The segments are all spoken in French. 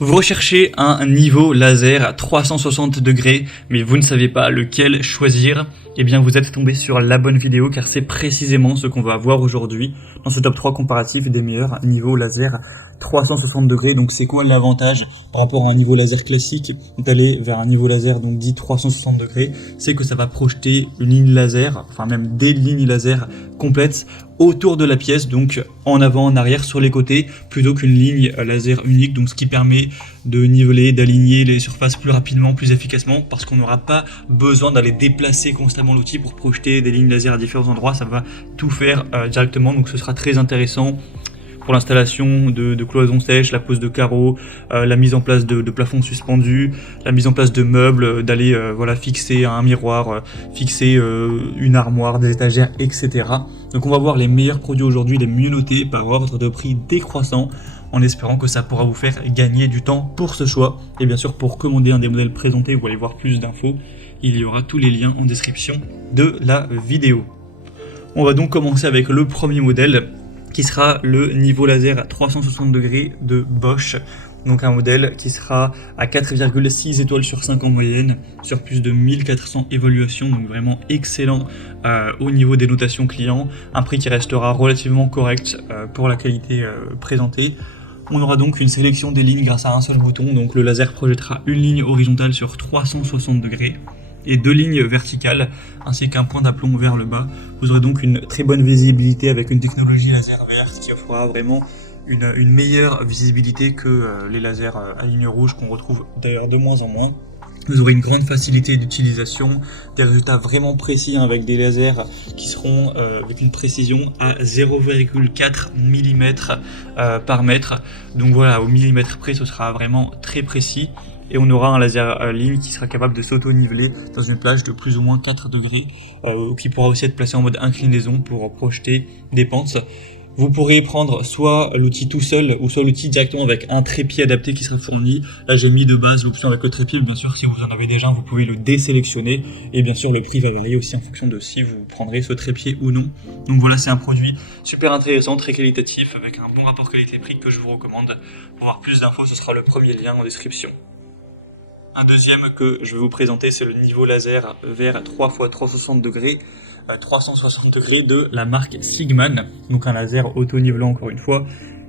Vous recherchez un niveau laser à 360 degrés, mais vous ne savez pas lequel choisir. Eh bien, vous êtes tombé sur la bonne vidéo, car c'est précisément ce qu'on va voir aujourd'hui dans ce top 3 comparatif des meilleurs niveaux laser 360 degrés. Donc, c'est quoi l'avantage par rapport à un niveau laser classique d'aller vers un niveau laser donc dit 360 degrés? C'est que ça va projeter une ligne laser, enfin même des lignes laser complètes autour de la pièce, donc en avant, en arrière, sur les côtés, plutôt qu'une ligne laser unique, donc ce qui permet de niveler, d'aligner les surfaces plus rapidement, plus efficacement, parce qu'on n'aura pas besoin d'aller déplacer constamment l'outil pour projeter des lignes laser à différents endroits, ça va tout faire directement, donc ce sera très intéressant pour l'installation de cloisons sèches, la pose de carreaux, la mise en place de plafonds suspendus, la mise en place de meubles, d'aller voilà, fixer un miroir, fixer une armoire, des étagères, etc. Donc on va voir les meilleurs produits aujourd'hui, les mieux notés par ordre de prix décroissant, en espérant que ça pourra vous faire gagner du temps pour ce choix. Et bien sûr, pour commander un des modèles présentés, vous allez voir plus d'infos, il y aura tous les liens en description de la vidéo. On va donc commencer avec le premier modèle, qui sera le niveau laser à 360 degrés de Bosch. Donc un modèle qui sera à 4,6 étoiles sur 5 en moyenne, sur plus de 1400 évaluations, donc vraiment excellent au niveau des notations clients. Un prix qui restera relativement correct pour la qualité présentée. On aura donc une sélection des lignes grâce à un seul bouton, donc le laser projettera une ligne horizontale sur 360 degrés. Et deux lignes verticales, ainsi qu'un point d'aplomb vers le bas. Vous aurez donc une très bonne visibilité avec une technologie laser verte qui offrira vraiment une meilleure visibilité que les lasers à ligne rouge qu'on retrouve d'ailleurs de moins en moins. Vous aurez une grande facilité d'utilisation, des résultats vraiment précis avec des lasers qui seront avec une précision à 0,4 mm par mètre. Donc voilà, au millimètre près, ce sera vraiment très précis. Et on aura un laser ligne qui sera capable de s'auto-niveler dans une plage de plus ou moins 4 degrés, qui pourra aussi être placé en mode inclinaison pour projeter des pentes. Vous pourrez prendre soit l'outil tout seul, ou soit l'outil directement avec un trépied adapté qui sera fourni. Là, j'ai mis de base l'option avec le trépied. Bien sûr, si vous en avez déjà, vous pouvez le désélectionner. Et bien sûr, le prix va varier aussi en fonction de si vous prendrez ce trépied ou non. Donc voilà, c'est un produit super intéressant, très qualitatif, avec un bon rapport qualité-prix que je vous recommande. Pour voir plus d'infos, ce sera le premier lien en description. Un deuxième que je vais vous présenter, c'est le niveau laser vers 3x360 degrés, 360 degrés de la marque Sigman, donc un laser auto-nivelant encore une fois,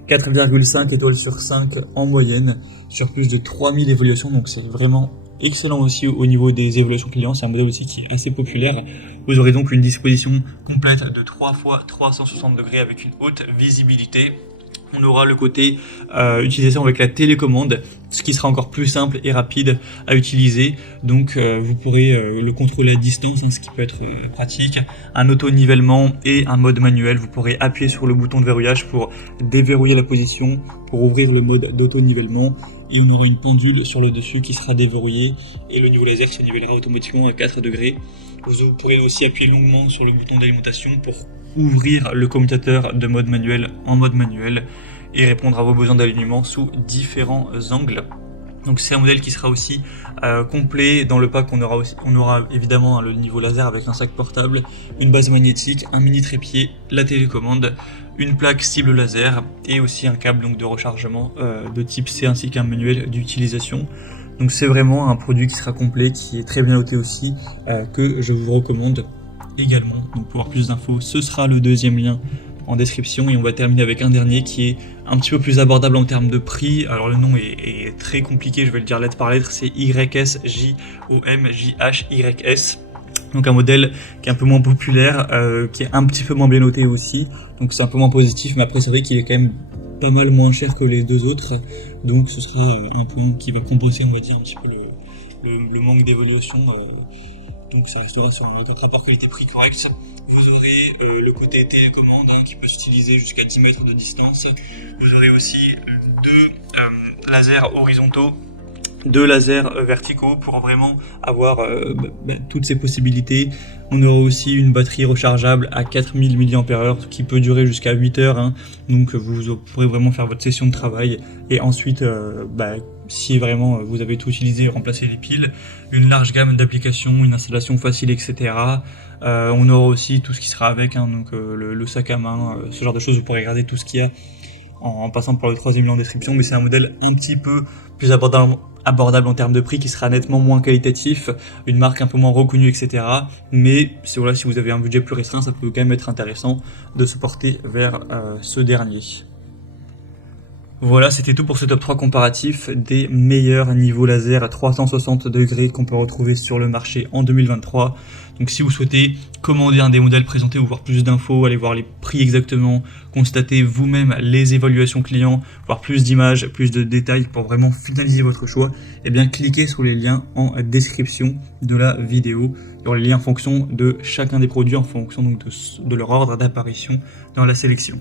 4,5 étoiles sur 5 en moyenne, sur plus de 3000 évaluations, donc c'est vraiment excellent aussi au niveau des évaluations clients. C'est un modèle aussi qui est assez populaire. Vous aurez donc une disposition complète de 3x360 degrés avec une haute visibilité. On aura le côté utilisation avec la télécommande, ce qui sera encore plus simple et rapide à utiliser. Donc vous pourrez le contrôler à distance, ce qui peut être pratique. Un auto-nivellement et un mode manuel. Vous pourrez appuyer sur le bouton de verrouillage pour déverrouiller la position, pour ouvrir le mode d'auto-nivellement. Et on aura une pendule sur le dessus qui sera déverrouillée. Et le niveau laser se nivellera automatiquement à 4 degrés. Vous pourrez aussi appuyer longuement sur le bouton d'alimentation pour ouvrir le commutateur de mode manuel en mode manuel et répondre à vos besoins d'alignement sous différents angles. Donc c'est un modèle qui sera aussi complet. Dans le pack, on aura évidemment le niveau laser avec un sac portable, une base magnétique, un mini trépied, la télécommande, une plaque cible laser et aussi un câble donc, de rechargement de type C ainsi qu'un manuel d'utilisation. Donc c'est vraiment un produit qui sera complet, qui est très bien noté aussi, que je vous recommande également. Donc pour avoir plus d'infos, ce sera le deuxième lien en description. Et on va terminer avec un dernier qui est un petit peu plus abordable en termes de prix. Alors le nom est très compliqué, je vais le dire lettre par lettre, c'est YSJOMJHYS. Donc un modèle qui est un peu moins populaire, qui est un petit peu moins bien noté aussi. Donc c'est un peu moins positif, mais après c'est vrai qu'il est quand même pas mal moins cher que les deux autres. Donc ce sera un point qui va compenser, on va dire, un petit peu le manque d'évaluation. Donc ça restera sur un rapport qualité-prix correct. Vous aurez le côté télécommande qui peut s'utiliser jusqu'à 10 mètres de distance. Vous aurez aussi deux lasers horizontaux, deux lasers verticaux pour vraiment avoir toutes ces possibilités. On aura aussi une batterie rechargeable à 4000 mAh qui peut durer jusqu'à 8 heures. Donc vous pourrez vraiment faire votre session de travail et ensuite si vraiment vous avez tout utilisé, remplacer les piles, une large gamme d'applications, une installation facile, etc. On aura aussi tout ce qui sera avec, donc le sac à main, ce genre de choses. Vous pourrez regarder tout ce qu'il y a en passant par le troisième lien en description, mais c'est un modèle un petit peu plus abordable en termes de prix, qui sera nettement moins qualitatif, une marque un peu moins reconnue, etc. Mais c'est voilà, si vous avez un budget plus restreint, ça peut quand même être intéressant de se porter vers ce dernier. Voilà, c'était tout pour ce top 3 comparatif des meilleurs niveaux laser à 360 degrés qu'on peut retrouver sur le marché en 2023. Donc si vous souhaitez commander un des modèles présentés ou voir plus d'infos, aller voir les prix exactement, constater vous-même les évaluations clients, voir plus d'images, plus de détails pour vraiment finaliser votre choix, eh bien cliquez sur les liens en description de la vidéo. Il y aura les liens en fonction de chacun des produits, en fonction donc de leur ordre d'apparition dans la sélection.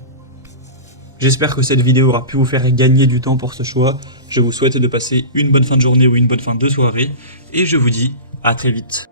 J'espère que cette vidéo aura pu vous faire gagner du temps pour ce choix. Je vous souhaite de passer une bonne fin de journée ou une bonne fin de soirée. Et je vous dis à très vite.